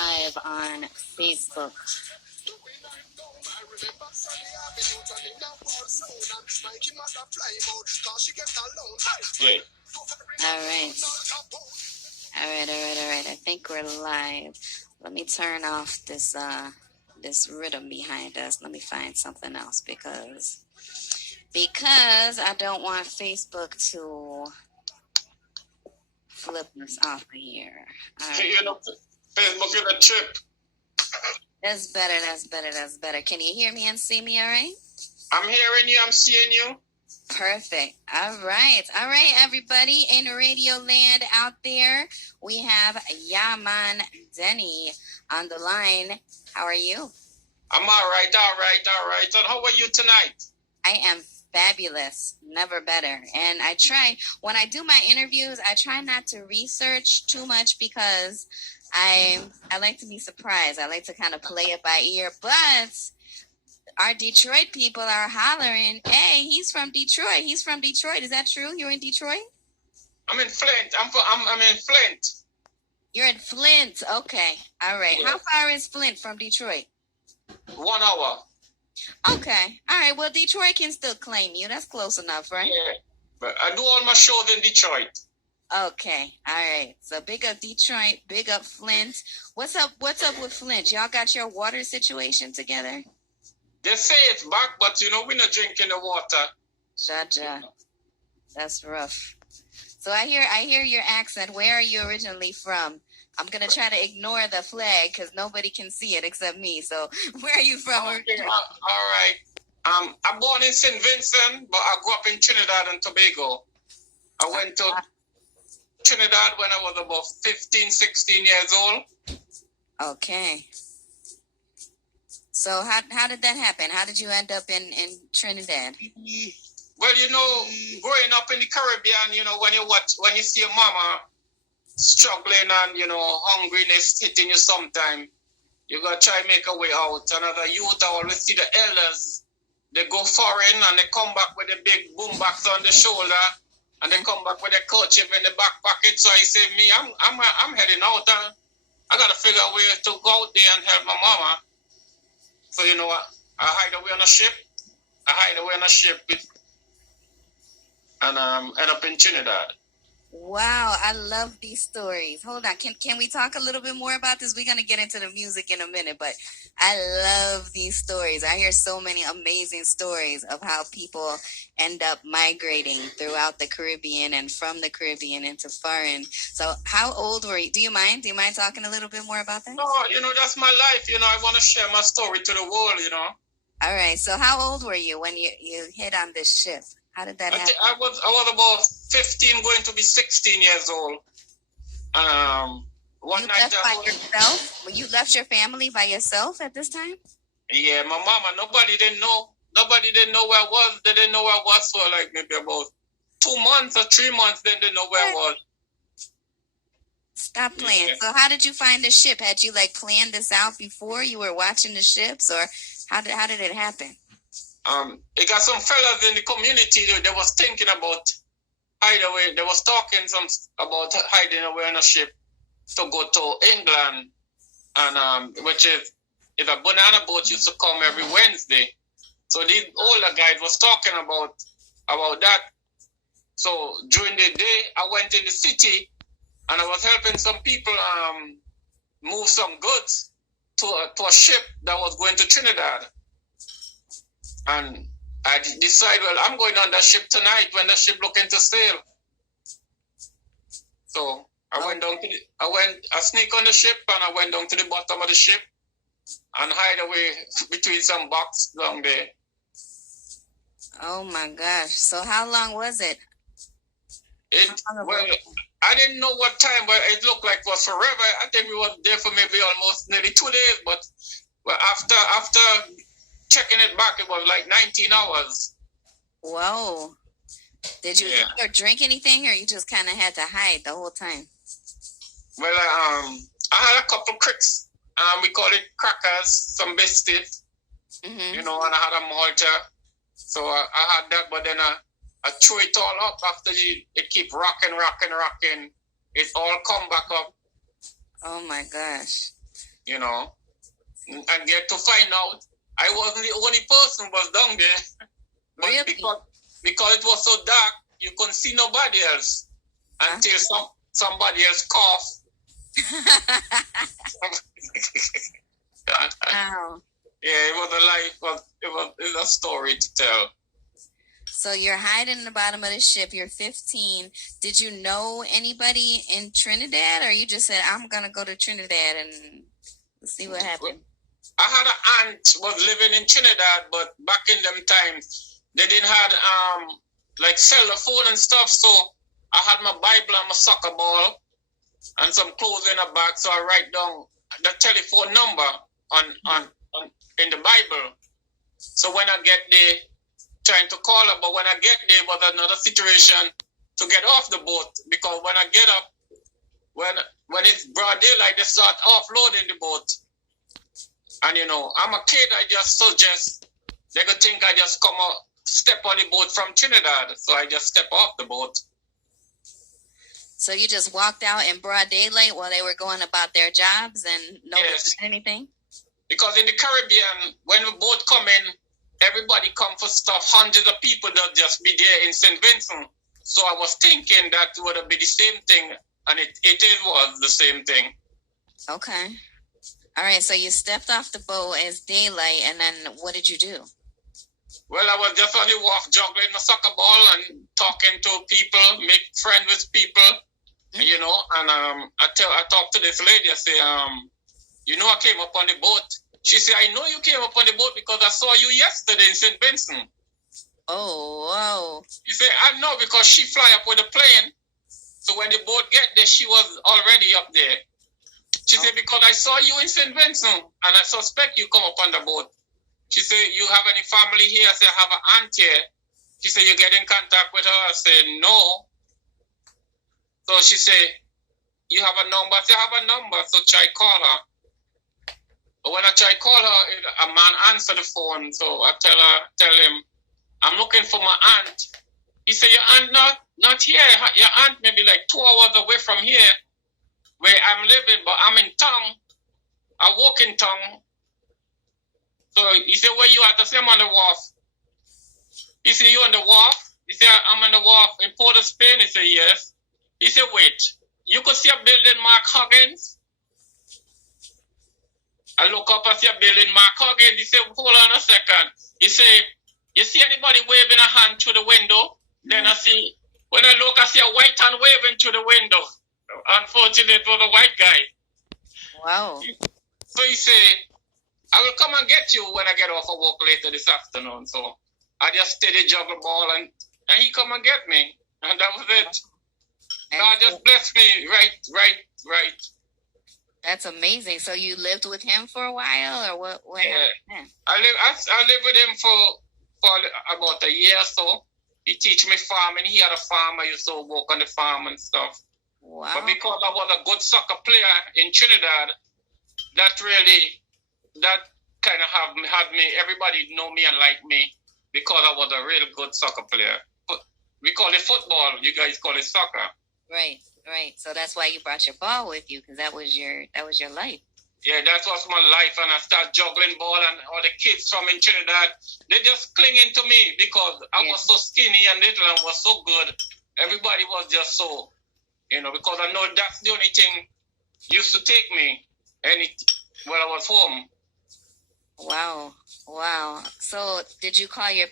live on Facebook. Yeah. All right. I think we're live. Let me turn off this rhythm behind us. Let me find something else because I don't want Facebook to flip us off of here. All right. You know, Facebook is a trip. That's better. Can you hear me and see me all right? I'm hearing you. I'm seeing you. Perfect. All right, everybody in radio land out there. We have Yahman Dennie on the line. How are you? I'm all right. And how are you tonight? I am fabulous. Never better. And I try, when I do my interviews, I try not to research too much because I like to be surprised. I like to kind of play it by ear, but our Detroit people are hollering, hey, he's from Detroit. Is that true? You're in Detroit? I'm in Flint. I'm in Flint. You're in Flint. Okay. All right. Yeah. How far is Flint from Detroit? 1 hour. Okay. All right. Well, Detroit can still claim you. That's close enough, right? Yeah. But I do all my shows in Detroit. Okay. All right. So big up Detroit. Big up Flint. What's up with Flint? Y'all got your water situation together? They say it's back, but we're not drinking the water. Jaja. That's rough. So I hear your accent. Where are you originally from? I'm going to try to ignore the flag because nobody can see it except me. So where are you from? Okay, all right. I'm born in St. Vincent, but I grew up in Trinidad and Tobago. I went to Trinidad when I was about 15, 16 years old. Okay. So how did that happen? How did you end up in Trinidad? Well, growing up in the Caribbean, when you see your mama struggling and, hungriness hitting you sometime, you got to try and make a way out. And as a youth, I always see the elders. They go foreign and they come back with a big boombox on the shoulder and they come back with a kerchief in the back pocket. So I say, I'm heading out and I got to figure a way to go out there and help my mama. So you know what? I hide away on a ship. And end up in Trinidad. Wow, I love these stories. Hold on, can we talk a little bit more about this? We're gonna get into the music in a minute, but I love these stories. I hear so many amazing stories of how people end up migrating throughout the Caribbean and from the Caribbean into foreign. So how old were you? Do you mind talking a little bit more about that? No, that's my life. I want to share my story to the world, All right. So how old were you when you hit on this ship? How did that happen? I was about 15, going to be 16 years old. One you night left by yourself? You left your family by yourself at this time? Yeah, my mama. Nobody didn't know where I was. They didn't know where I was for like maybe about 2 months or 3 months. They didn't know where I was. Stop playing. Yeah. So how did you find the ship? Had you planned this out before you were watching the ships, or how did it happen? It got some fellas in the community that was thinking about hiding away. They was talking about hiding away on a ship to go to England, and which is a banana boat used to come every Wednesday. So these older guys was talking about that. So during the day, I went in the city and I was helping some people move some goods to a ship that was going to Trinidad. And I decided, well, I'm going on that ship tonight when the ship looking to sail. So I sneak on the ship and I went down to the bottom of the ship and hide away between some box down there. Oh my gosh. So how long was it? Well, I didn't know what time, but it looked like it was forever. I think we were there for maybe almost nearly 2 days, but after checking it back, it was like 19 hours. Whoa. Did you eat or drink anything, or you just kind of had to hide the whole time? Well, I had a couple cricks. We call it crackers, some biscuits, mm-hmm. And I had a Malta. So I had that, but then I threw it all up after it keep rocking. It all come back up. Oh my gosh. you know, and get to find out I wasn't the only person who was down there. But Really? because it was so dark, you couldn't see nobody else until somebody else coughed. Wow. Yeah, it was a life. It was a story to tell. So you're hiding in the bottom of the ship. You're 15. Did you know anybody in Trinidad, or you just said, "I'm gonna go to Trinidad and see what happened"? I had an aunt was living in Trinidad, but back in them times they didn't have like cellular phone and stuff. So I had my Bible and my soccer ball and some clothes in a bag. So I write down the telephone number on in the Bible. So when I get there, trying to call her, but when I get there, was another situation to get off the boat, because when I get up, when it's broad daylight, they start offloading the boat. And you know, I'm a kid. I just suggest they could think I just come out, step on the boat from Trinidad. So I just step off the boat. So you just walked out in broad daylight while they were going about their jobs, and nobody said anything? Because in the Caribbean, when the boat come in, everybody come for stuff. Hundreds of people that just be there in St. Vincent. So I was thinking that would be the same thing, and it was the same thing. Okay. All right, so you stepped off the boat as daylight, and then what did you do? Well, I was just on the wharf juggling my soccer ball and talking to people, make friends with people, you know. And I talked to this lady. I say, you know, I came up on the boat. She said, I know you came up on the boat because I saw you yesterday in St. Vincent. Oh, wow. She said, I know, because she fly up with a plane. So when the boat get there, she was already up there. She said, because I saw you in St. Vincent and I suspect you come up on the boat. She said, you have any family here? I said, I have an aunt here. She said, you get in contact with her? I said, no. So she said, you have a number? I said, I have a number. So try call her. But when I try call her, a man answered the phone. So I tell him, I'm looking for my aunt. He said, your aunt not here. Your aunt may be like 2 hours away from here, where I'm living, but I'm in town. I walk in town. So he said, where you at? I said, I'm on the wharf. He said, you on the wharf? He said, I'm on the wharf in Port of Spain. He said, yes. He said, wait, you could see a building Mark Huggins? I look up, I see a building Mark Huggins. He said, hold on a second. He said, you see anybody waving a hand through the window? Then I see, when I look, I see a white hand waving through the window. Unfortunately, it was a white guy. Wow. So he said, I will come and get you when I get off of work later this afternoon. So I just steady juggle ball and he come and get me. And that was it. God just blessed me right. That's amazing. So you lived with him for a while, or what happened? I lived with him for about a year or so. He teach me farming. He had a farm. I used to work on the farm and stuff. Wow. But because I was a good soccer player in Trinidad, that kind of had me, everybody know me and like me because I was a real good soccer player. But we call it football. You guys call it soccer. Right. So that's why you brought your ball with you, because that was your life. Yeah, that was my life, and I started juggling ball, and all the kids from in Trinidad, they just clinging to me because I was so skinny and little and was so good. Everybody was just so, because I know that's the only thing used to take me when I was home. Wow. So did you call your